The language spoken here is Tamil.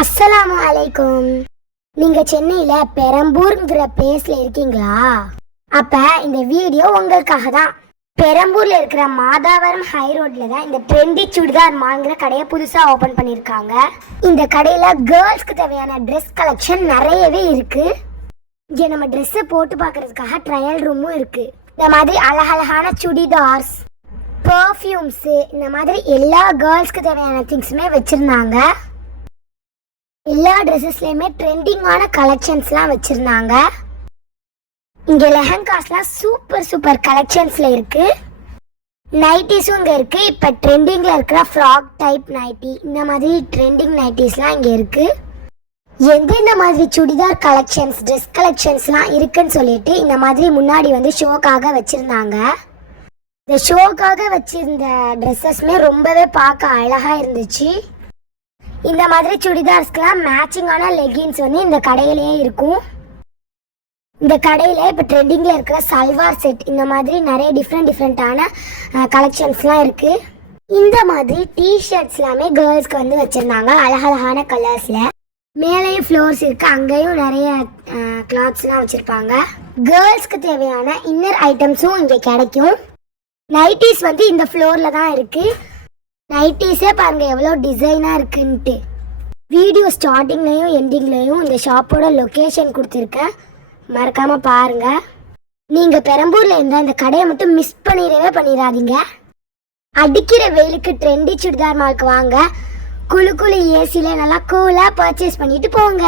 அஸ்ஸலாமு அலைக்கும். நீங்க சென்னையில பெரம்பூர்ங்கிற பிளேஸ்ல இருக்கீங்களா? அப்ப இந்த வீடியோ உங்களுக்காக தான். பெரம்பூர்ல இருக்கிற மாதாவரம் ஹை ரோட்ல தான் இந்த ட்ரெண்டி சுடிதார் மால்ங்கிற கடையை புதுசா ஓபன் பண்ணிருக்காங்க. இந்த கடையில கேர்ள்ஸ்க்கு தேவையான ட்ரெஸ் கலெக்ஷன் நிறையவே இருக்கு. இங்க நம்ம ட்ரெஸ் போட்டு பார்க்கிறதுக்காக ட்ரையல் ரூமும் இருக்கு. இந்த மாதிரி அழகழகான சுடிதார்ஸ், பர்ஃப்யூம்ஸ், இந்த மாதிரி எல்லா கேர்ள்ஸ்க்கு தேவையான திங்ஸுமே வச்சிருந்தாங்க. எல்லா ட்ரெஸ்ஸஸ்லையுமே ட்ரெண்டிங்கான கலெக்ஷன்ஸ்லாம் வச்சுருந்தாங்க. இங்கே லெஹங்காஸ்லாம் சூப்பர் கலெக்ஷன்ஸில் இருக்குது. நைட்டிஸும் இங்கே இருக்குது. இப்போ ட்ரெண்டிங்கில் இருக்கிற ஃப்ராக் டைப் நைட்டி, இந்த மாதிரி ட்ரெண்டிங் நைட்டிஸ்லாம் இங்கே இருக்குது. எந்தெந்த மாதிரி சுடிதார் கலெக்ஷன்ஸ், ட்ரெஸ் கலெக்ஷன்ஸ்லாம் இருக்குன்னு சொல்லிட்டு இந்த மாதிரி முன்னாடி வந்து ஷோக்காக வச்சுருந்தாங்க. இந்த ஷோக்காக வச்சுருந்த ட்ரெஸ்ஸஸ்மே ரொம்பவே பார்க்க அழகாக இருந்துச்சு. இந்த மாதிரி சுடிதார்ஸ்க்குலாம் மேட்சிங்கான லெகின்ஸ் வந்து இந்த கடையிலேயே இருக்கும். இந்த கடையில் இப்போ ட்ரெண்டிங்கில் இருக்கிற சல்வார் செட், இந்த மாதிரி நிறைய டிஃப்ரெண்ட்டான கலெக்ஷன்ஸ்லாம் இருக்குது. இந்த மாதிரி டிஷர்ட்ஸ் எல்லாமே கேர்ள்ஸ்க்கு வந்து வச்சுருந்தாங்க அழகழகான கலர்ஸில். மேலேயும் ஃப்ளோர்ஸ் இருக்குது, அங்கேயும் நிறைய கிளாத்ஸ்லாம் வச்சுருப்பாங்க. கேர்ள்ஸ்க்கு தேவையான இன்னர் ஐட்டம்ஸும் இங்கே கிடைக்கும். நைட்டிஸ் வந்து இந்த ஃப்ளோரில் தான் இருக்குது. நைட்டிஸே பாருங்க எவ்வளோ டிசைனாக இருக்குன்ட்டு. வீடியோ ஸ்டார்டிங்லேயும் எண்டிங்லேயும் இந்த ஷாப்போட லொக்கேஷன் கொடுத்துருக்கேன், மறக்காமல் பாருங்கள். நீங்கள் பெரம்பூரில் இருந்தால் இந்த கடையை மட்டும் மிஸ் பண்ணிடாதீங்க. அடிக்கிற வெயிலுக்கு ட்ரெண்டி சுடிதார் மாலுக்கு வாங்க. குளு ஏசியில் நல்லா கூலாக பர்ச்சேஸ் பண்ணிட்டு போங்க.